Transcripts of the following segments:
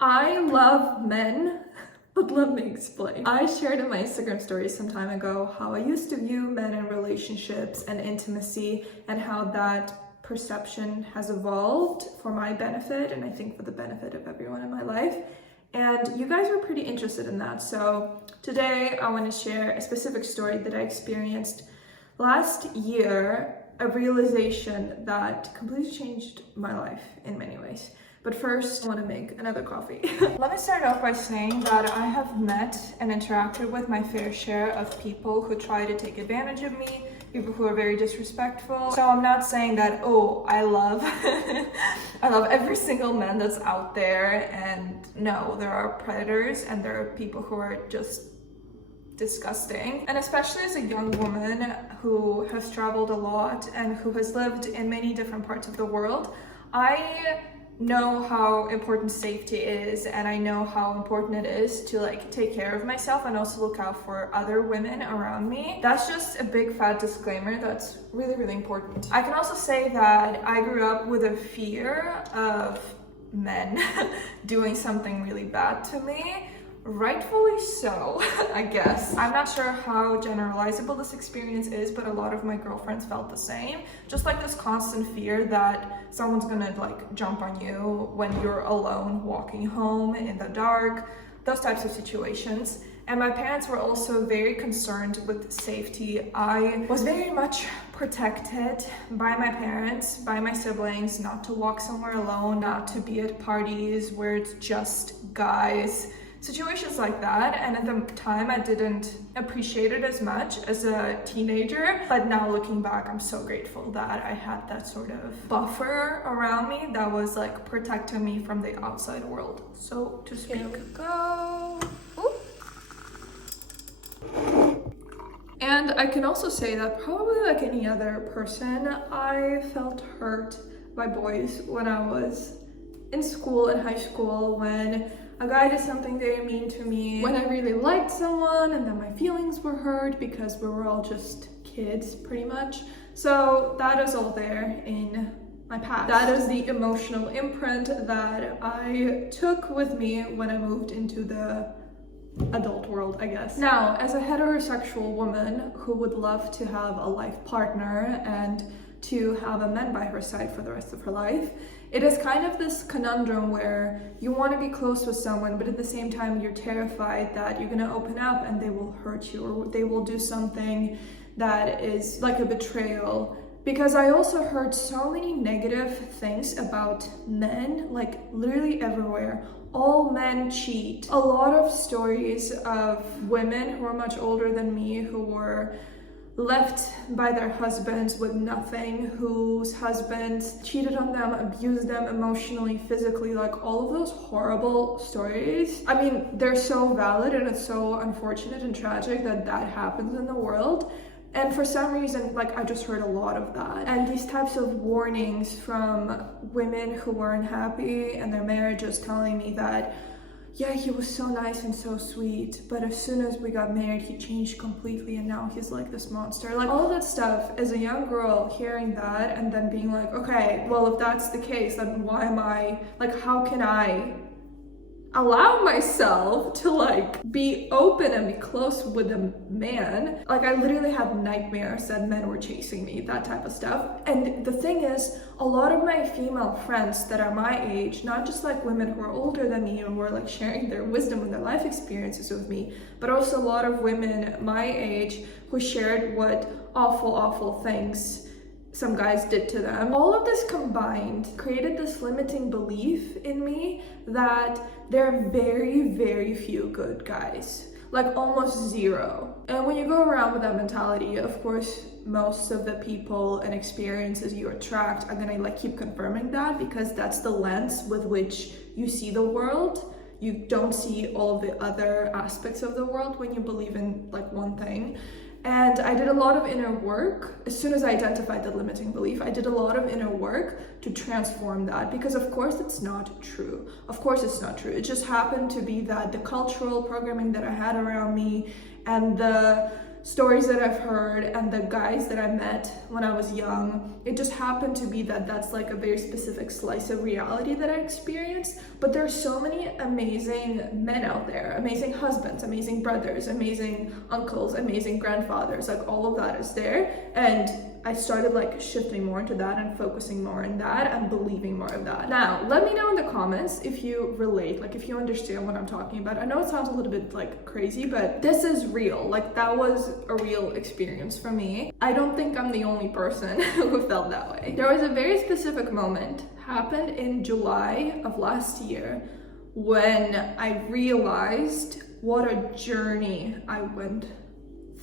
I love men, but let me explain. I shared in my Instagram story some time ago how I used to view men in relationships and intimacy and how that perception has evolved for my benefit and I think for the benefit of everyone in my life. And you guys were pretty interested in that. So today I want to share a specific story that I experienced last year, a realization that completely changed my life in many ways. But first, I want to make another coffee. Let me start off by saying that I have met and interacted with my fair share of people who try to take advantage of me, people who are very disrespectful. So I'm not saying that, oh, I love I love every single man that's out there. And no, there are predators and there are people who are just disgusting. And especially as a young woman who has traveled a lot and who has lived in many different parts of the world, I know how important safety is, and I know how important it is to take care of myself and also look out for other women around me. That's just a big fat disclaimer that's really, really important. I can also say that I grew up with a fear of men doing something really bad to me. Rightfully so, I guess. I'm not sure how generalizable this experience is, but a lot of my girlfriends felt the same. Just like this constant fear that someone's gonna jump on you when you're alone walking home in the dark, those types of situations. And my parents were also very concerned with safety. I was very much protected by my parents, by my siblings, not to walk somewhere alone, not to be at parties where it's just guys. Situations like that, and at the time I didn't appreciate it as much as a teenager, but now looking back I'm so grateful that I had that sort of buffer around me that was protecting me from the outside world, so to speak. Here we go. Ooh. And I can also say that probably like any other person, I felt hurt by boys when I was in school, in high school, when a guy did something very mean to me, when I really liked someone and then my feelings were hurt because we were all just kids pretty much. So that is all there in my past. That is the emotional imprint that I took with me when I moved into the adult world, I guess. Now, as a heterosexual woman who would love to have a life partner and to have a man by her side for the rest of her life, it is kind of this conundrum where you want to be close with someone, but at the same time you're terrified that you're going to open up and they will hurt you or they will do something that is like a betrayal. Because I also heard so many negative things about men, literally everywhere. All men cheat. A lot of stories of women who are much older than me who were left by their husbands with nothing, whose husbands cheated on them, abused them emotionally, physically, all of those horrible stories. I mean, they're so valid and it's so unfortunate and tragic that that happens in the world. And for some reason, I just heard a lot of that. And these types of warnings from women who weren't happy in their marriages telling me that, yeah, he was so nice and so sweet, but as soon as we got married, he changed completely and now he's like this monster. All of that stuff, as a young girl, hearing that and then being like, okay, well, if that's the case, then why am I, how can I allow myself to be open and be close with a man? I literally had nightmares that men were chasing me, that type of stuff. And the thing is, a lot of my female friends that are my age, not just women who are older than me and who are sharing their wisdom and their life experiences with me, but also a lot of women my age who shared what awful things some guys did to them. All of this combined created this limiting belief in me that there are very, very few good guys. Almost zero. And when you go around with that mentality, of course, most of the people and experiences you attract are gonna keep confirming that, because that's the lens with which you see the world. You don't see all the other aspects of the world when you believe in one thing. And I did a lot of inner work. As soon as I identified the limiting belief, I did a lot of inner work to transform that, because of course it's not true. Of course it's not true. It just happened to be that the cultural programming that I had around me and the stories that I've heard and the guys that I met when I was young, it just happened to be that that's like a very specific slice of reality that I experienced. But there are so many amazing men out there, amazing husbands, amazing brothers, amazing uncles, amazing grandfathers, like all of that is there. And I started like shifting more into that and focusing more on that and believing more of that. Now, let me know in the comments if you relate, like if you understand what I'm talking about. I know it sounds a little bit like crazy, but this is real. Like that was a real experience for me. I don't think I'm the only person who felt that way. There was a very specific moment, happened in July of last year, when I realized what a journey I went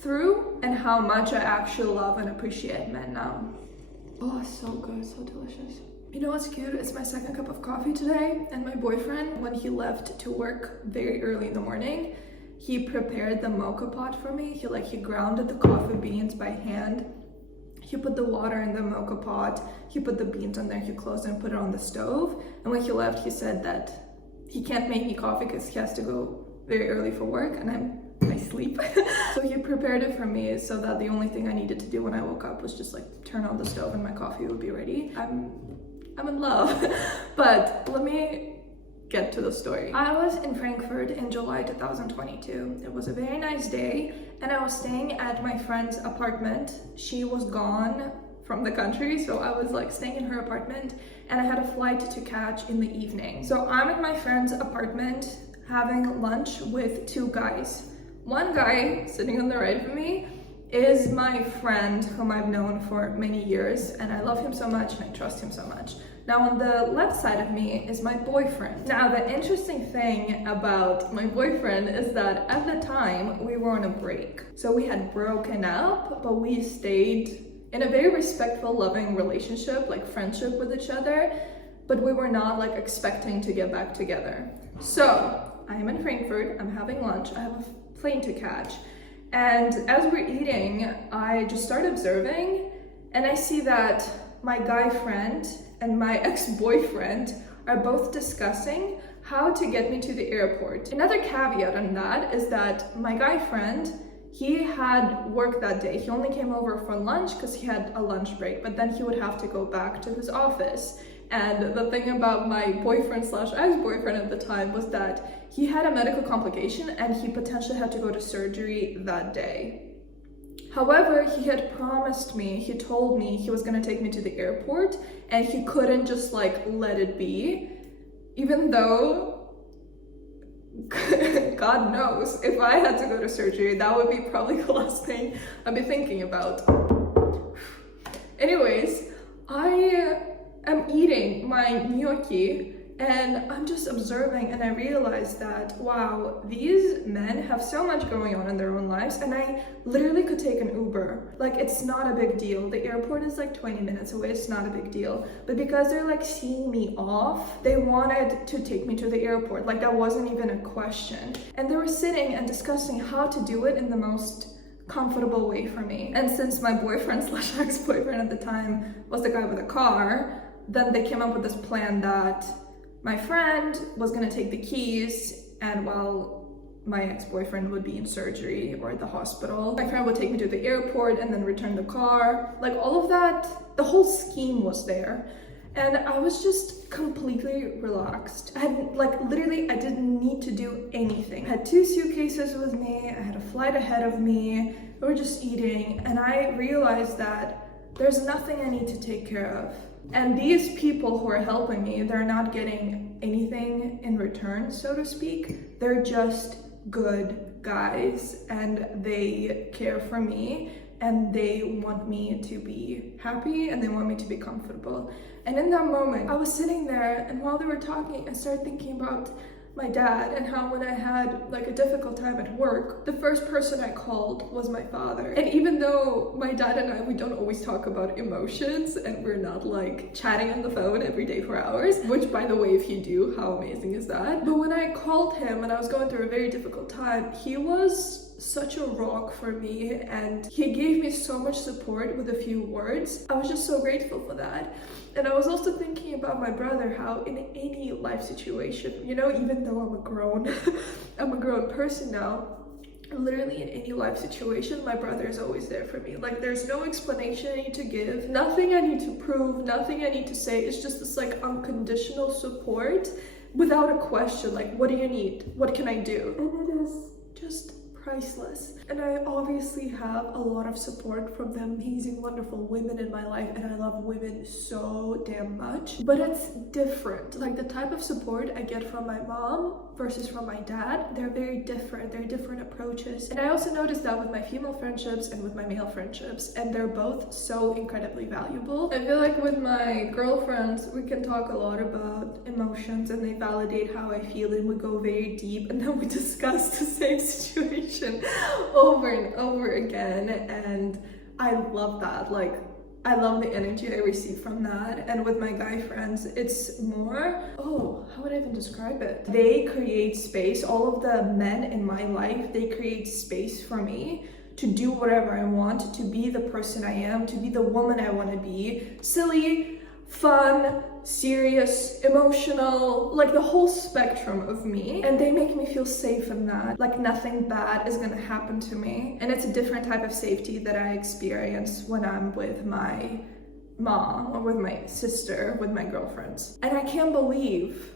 through and how much I actually love and appreciate men now. Oh, so good, so delicious. You know what's cute? It's my second cup of coffee today, and my boyfriend, when he left to work very early in the morning, he prepared the mocha pot for me. He grounded the coffee beans by hand. He put the water in the mocha pot, he put the beans on there, he closed it and put it on the stove. And when he left, he said that he can't make me coffee because he has to go very early for work, and I sleep. So he prepared it for me so that the only thing I needed to do when I woke up was just like turn on the stove and my coffee would be ready. I'm in love. But let me get to the story. I was in Frankfurt in July 2022. It was a very nice day and I was staying at my friend's apartment. She was gone from the country, so I was like staying in her apartment and I had a flight to catch in the evening. So I'm at my friend's apartment having lunch with two guys. One guy sitting on the right of me is my friend whom I've known for many years, and I love him so much and I trust him so much. Now on the left side of me is my boyfriend. Now the interesting thing about my boyfriend is that at the time we were on a break. So we had broken up, but we stayed in a very respectful, loving relationship, like friendship with each other, but we were not like expecting to get back together. So I am in Frankfurt, I'm having lunch, I have a plane to catch. And as we're eating, I just start observing and I see that my guy friend and my ex-boyfriend are both discussing how to get me to the airport. Another caveat on that is that my guy friend, he had work that day. He only came over for lunch because he had a lunch break, but then he would have to go back to his office. And the thing about my boyfriend slash ex-boyfriend at the time was that he had a medical complication and he potentially had to go to surgery that day. However, he had promised me, he told me he was gonna take me to the airport and he couldn't just like let it be, even though God knows, if I had to go to surgery, that would be probably the last thing I'd be thinking about. Anyways, I'm eating my gnocchi and I'm just observing and I realized that, wow, these men have so much going on in their own lives and I literally could take an Uber. Like, it's not a big deal. The airport is like 20 minutes away, it's not a big deal. But because they're like seeing me off, they wanted to take me to the airport. Like, that wasn't even a question. And they were sitting and discussing how to do it in the most comfortable way for me. And since my boyfriend slash ex-boyfriend at the time was the guy with a car, then they came up with this plan that my friend was gonna take the keys, and while my ex-boyfriend would be in surgery or at the hospital, my friend would take me to the airport and then return the car. Like, all of that, the whole scheme was there. And I was just completely relaxed. I had, like, literally, I didn't need to do anything. I had 2 suitcases with me, I had a flight ahead of me, we were just eating, and I realized that there's nothing I need to take care of. And these people who are helping me, they're not getting anything in return, so to speak. They're just good guys and they care for me and they want me to be happy and they want me to be comfortable. And in that moment, I was sitting there and while they were talking, I started thinking about my dad and how when I had like a difficult time at work, the first person I called was my father. And even though my dad and I, we don't always talk about emotions and we're not like chatting on the phone every day for hours, which by the way, if you do, how amazing is that? But when I called him and I was going through a very difficult time, he was such a rock for me and he gave me so much support with a few words. I was just so grateful for that. And I was also thinking about my brother, how in any life situation, you know, even though I'm a grown person now, literally in any life situation, my brother is always there for me. Like, there's no explanation I need to give, nothing I need to prove, nothing I need to say. It's just this like unconditional support without a question. Like, what do you need? What can I do? And it is just priceless. And I obviously have a lot of support from the amazing, wonderful women in my life, and I love women so damn much, but it's different. Like, the type of support I get from my mom versus from my dad, they're very different. They're different approaches. And I also noticed that with my female friendships and with my male friendships, and they're both so incredibly valuable. I feel like with my girlfriends, we can talk a lot about emotions and they validate how I feel, and we go very deep, and then we discuss the same situation over and over again, and I love that. Like, I love the energy I receive from that. And with my guy friends, it's more, how would I even describe it? They create space. All of the men in my life, they create space for me to do whatever I want, to be the person I am, to be the woman I want to be. Silly, fun, serious, emotional, like the whole spectrum of me. And they make me feel safe in that. Like, nothing bad is gonna happen to me. And it's a different type of safety that I experience when I'm with my mom or with my sister, with my girlfriends. And I can't believe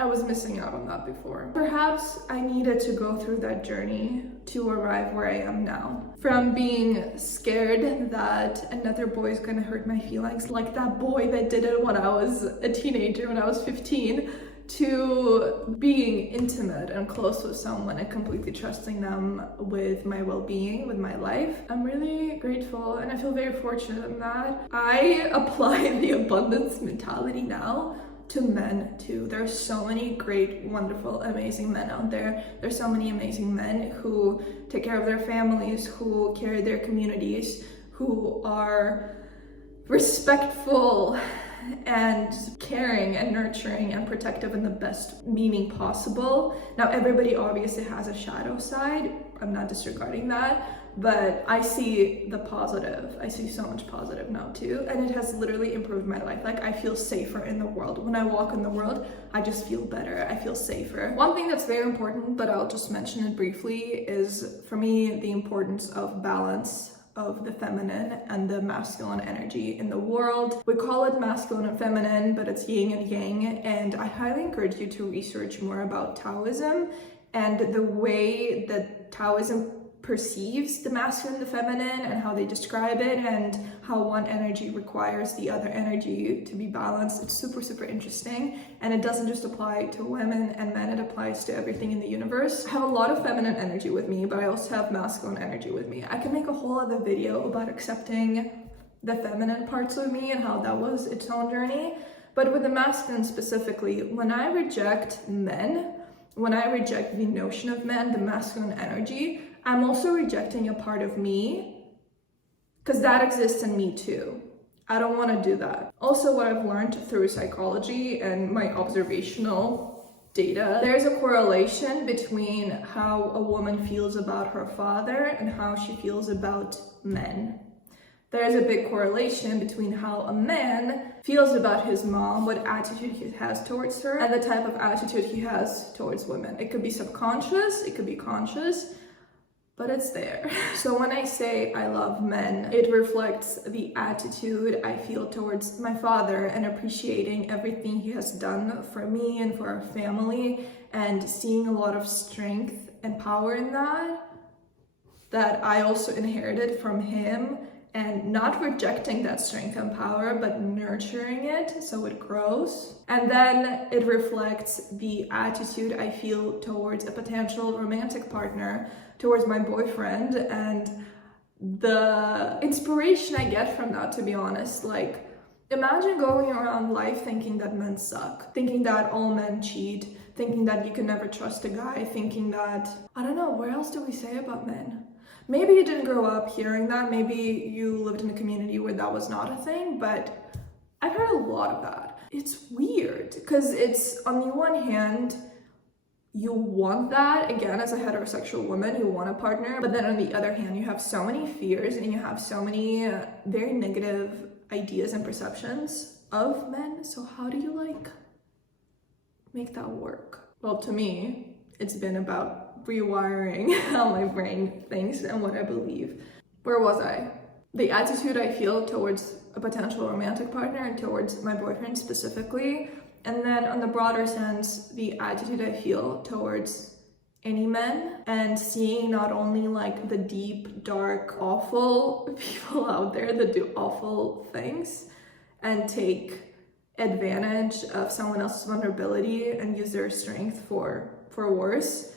I was missing out on that before. Perhaps I needed to go through that journey to arrive where I am now. From being scared that another boy is gonna hurt my feelings, like that boy that did it when I was a teenager, when I was 15, to being intimate and close with someone and completely trusting them with my well-being, with my life. I'm really grateful and I feel very fortunate in that. I apply the abundance mentality now to men too. There's so many great, wonderful, amazing men out there. There's so many amazing men who take care of their families, who carry their communities, who are respectful and caring and nurturing and protective in the best meaning possible. Now, everybody obviously has a shadow side. I'm not disregarding that, but I see the positive. I see so much positive now too, and it has literally improved my life. Like, I feel safer in the world. When I walk in the world, I just feel better. I feel safer. One thing that's very important, but I'll just mention it briefly, is for me the importance of balance of the feminine and the masculine energy in the world. We call it masculine and feminine, but it's yin and yang, and I highly encourage you to research more about Taoism and the way that Taoism perceives the masculine, the feminine, and how they describe it, and how one energy requires the other energy to be balanced. It's super, super interesting, and it doesn't just apply to women and men, it applies to everything in the universe. I have a lot of feminine energy with me, but I also have masculine energy with me. I can make a whole other video about accepting the feminine parts of me and how that was its own journey. But with the masculine specifically, when I reject men, when I reject the notion of men, the masculine energy, I'm also rejecting a part of me, because that exists in me too. I don't want to do that. Also, what I've learned through psychology and my observational data, there's a correlation between how a woman feels about her father and how she feels about men. There's a big correlation between how a man feels about his mom, what attitude he has towards her, and the type of attitude he has towards women. It could be subconscious, it could be conscious, but it's there. So when I say I love men, it reflects the attitude I feel towards my father and appreciating everything he has done for me and for our family, and seeing a lot of strength and power in that I also inherited from him, and not rejecting that strength and power, but nurturing it so it grows. And then it reflects the attitude I feel towards a potential romantic partner, towards my boyfriend, and the inspiration I get from that, to be honest. Like, imagine going around life thinking that men suck, thinking that all men cheat, thinking that you can never trust a guy, thinking that, I don't know, what else do we say about men? Maybe you didn't grow up hearing that, maybe you lived in a community where that was not a thing, but I've heard a lot of that. It's weird, because it's, on the one hand, you want that, again, as a heterosexual woman, you want a partner, but then on the other hand, you have so many fears and you have so many very negative ideas and perceptions of men. So how do you, like, make that work? Well, to me, it's been about rewiring how my brain thinks and what I believe. Where was I? The attitude I feel towards a potential romantic partner and towards my boyfriend specifically. And then on the broader sense, the attitude I feel towards any men, and seeing not only like the deep, dark, awful people out there that do awful things and take advantage of someone else's vulnerability and use their strength for worse,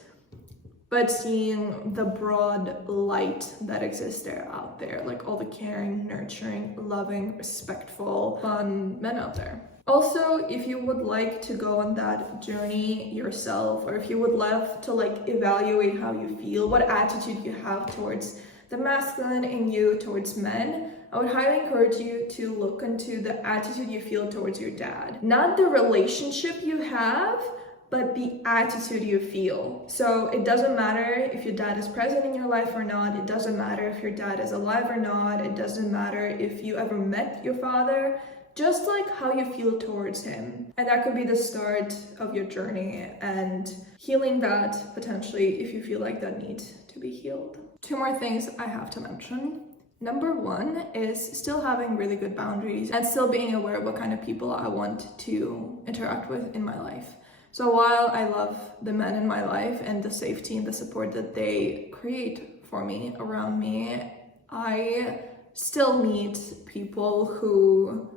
but seeing the broad light that exists out there, like all the caring, nurturing, loving, respectful, fun men out there. Also, if you would like to go on that journey yourself, or if you would love to like evaluate how you feel, what attitude you have towards the masculine in you, towards men, I would highly encourage you to look into the attitude you feel towards your dad. Not the relationship you have, but the attitude you feel. So it doesn't matter if your dad is present in your life or not. It doesn't matter if your dad is alive or not. It doesn't matter if you ever met your father. Just like how you feel towards him. And that could be the start of your journey and healing that potentially if you feel like that needs to be healed. 2 more things I have to mention. Number 1 is still having really good boundaries and still being aware of what kind of people I want to interact with in my life. So while I love the men in my life and the safety and the support that they create for me, around me, I still meet people who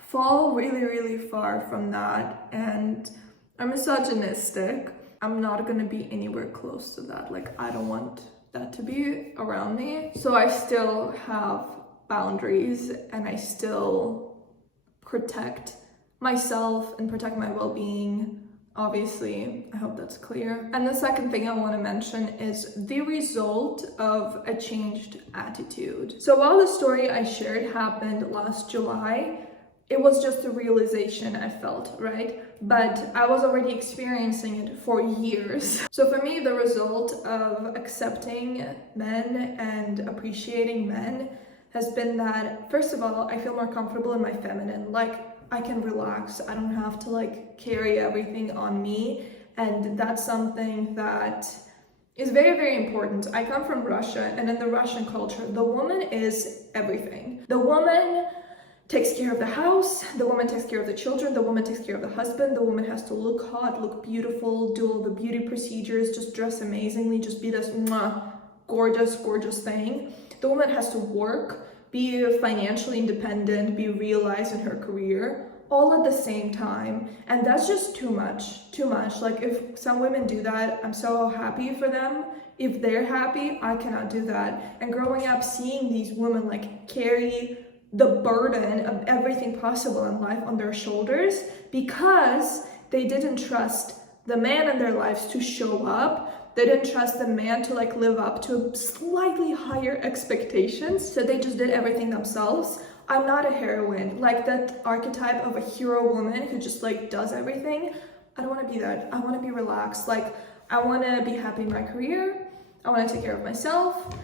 fall really, really far from that and are misogynistic. I'm not gonna be anywhere close to that. Like, I don't want that to be around me. So I still have boundaries and I still protect myself and protect my well-being. Obviously, I hope that's clear. And the second thing I want to mention is the result of a changed attitude. So while the story I shared happened last July, it was just a realization I felt, right? But I was already experiencing it for years. So for me, the result of accepting men and appreciating men has been that, first of all, I feel more comfortable in my feminine. Like, I can relax. I don't have to like carry everything on me. And that's something that is very, very important. I come from Russia, and in the Russian culture, the woman is everything. The woman takes care of the house, the woman takes care of the children, the woman takes care of the husband, the woman has to look hot, look beautiful, do all the beauty procedures, just dress amazingly, just be this gorgeous, gorgeous thing. The woman has to work, be financially independent, be realized in her career, all at the same time. And that's just too much. Like, if some women do that, I'm so happy for them. If they're happy, I cannot do that. And growing up, seeing these women like carry the burden of everything possible in life on their shoulders because they didn't trust the man in their lives to show up. They didn't trust the man to like live up to slightly higher expectations, so they just did everything themselves. I'm not a heroine, like that archetype of a hero woman who just like does everything. I don't want to be that. I want to be relaxed. Like, I want to be happy in my career. I want to take care of myself.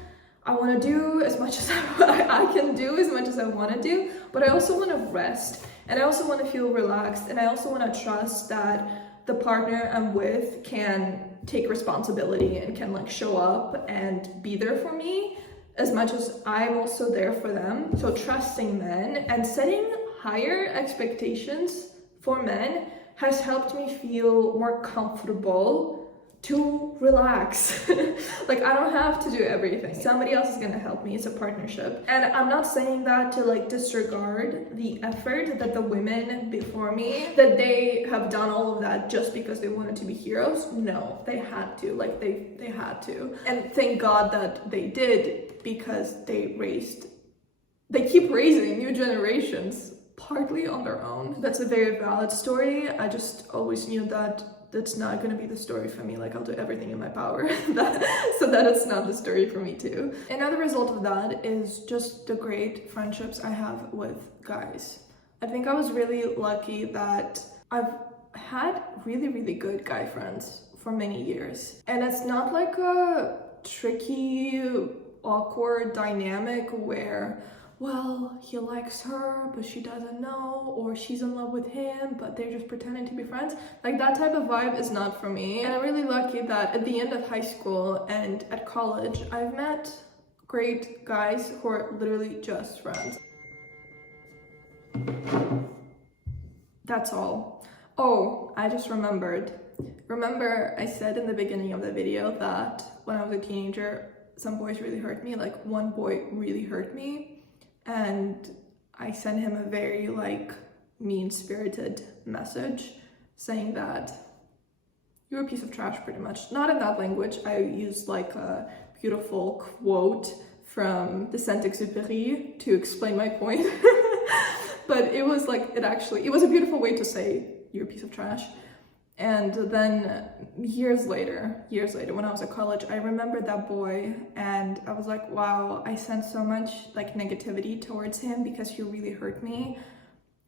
I want to do as much as I can do, as much as I want to do, but I also want to rest, and I also want to feel relaxed, and I also want to trust that the partner I'm with can take responsibility and can like show up and be there for me as much as I'm also there for them. So trusting men and setting higher expectations for men has helped me feel more comfortable to relax. Like, I don't have to do everything. Somebody else is gonna help me. It's a partnership. And I'm not saying that to like disregard the effort that the women before me, that they have done all of that just because they wanted to be heroes. No, they had to. Like, they had to. And thank God that they did, because they keep raising new generations partly on their own. That's a very valid story. I just always knew that that's not going to be the story for me. Like, I'll do everything in my power so that it's not the story for me too. Another result of that is just the great friendships I have with guys. I think I was really lucky that I've had really, really good guy friends for many years. And it's not like a tricky, awkward dynamic where, well, he likes her, but she doesn't know, or she's in love with him, but they're just pretending to be friends. Like, that type of vibe is not for me. And I'm really lucky that at the end of high school and at college, I've met great guys who are literally just friends. That's all. Oh, I just remembered. Remember I said in the beginning of the video that when I was a teenager, some boys really hurt me. Like, one boy really hurt me, and I sent him a very like mean-spirited message saying that you're a piece of trash, pretty much. Not in that language. I used like a beautiful quote from the Saint-Exupéry to explain my point. But it was like, it was a beautiful way to say you're a piece of trash. And then years later, when I was at college, I remembered that boy, and I was like, wow, I sent so much like negativity towards him because he really hurt me,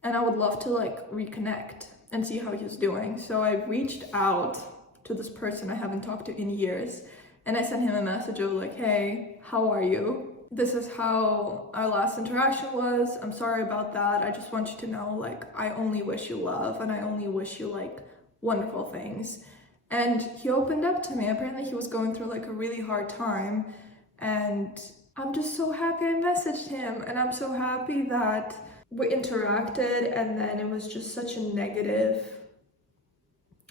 and I would love to like reconnect and see how he's doing. So I reached out to this person I haven't talked to in years, and I sent him a message of like, hey, how are you? This is how our last interaction was. I'm sorry about that. I just want you to know, like, I only wish you love, and I only wish you like wonderful things. And he opened up to me. Apparently he was going through like a really hard time, and I'm just so happy I messaged him, and I'm so happy that we interacted, and then it was just such a negative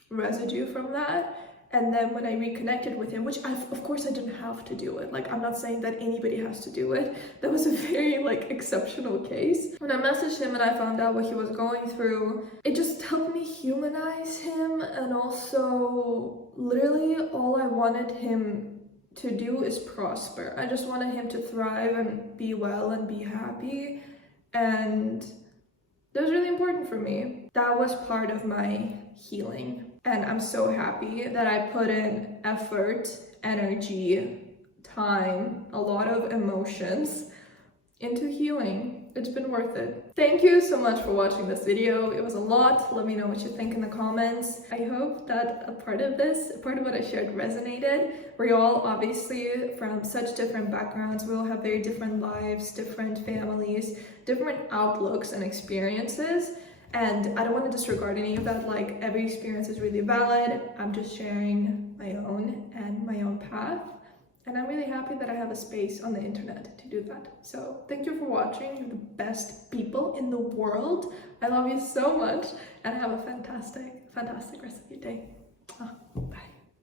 residue from that. And then when I reconnected with him, which of course I didn't have to do it, like, I'm not saying that anybody has to do it, that was a very like exceptional case. When I messaged him and I found out what he was going through, it just helped me humanize him. And also, literally all I wanted him to do is prosper. I just wanted him to thrive and be well and be happy, and that was really important for me. That was part of my healing. And I'm so happy that I put in effort, energy, time, a lot of emotions into healing. It's been worth it. Thank you so much for watching this video. It was a lot. Let me know what you think in the comments. I hope that a part of what I shared resonated. We're all obviously from such different backgrounds. We all have very different lives, different families, different outlooks and experiences. And I don't want to disregard any of that. Like, every experience is really valid. I'm just sharing my own and my own path. And I'm really happy that I have a space on the internet to do that. So thank you for watching. You're the best people in the world. I love you so much, and have a fantastic, fantastic rest of your day.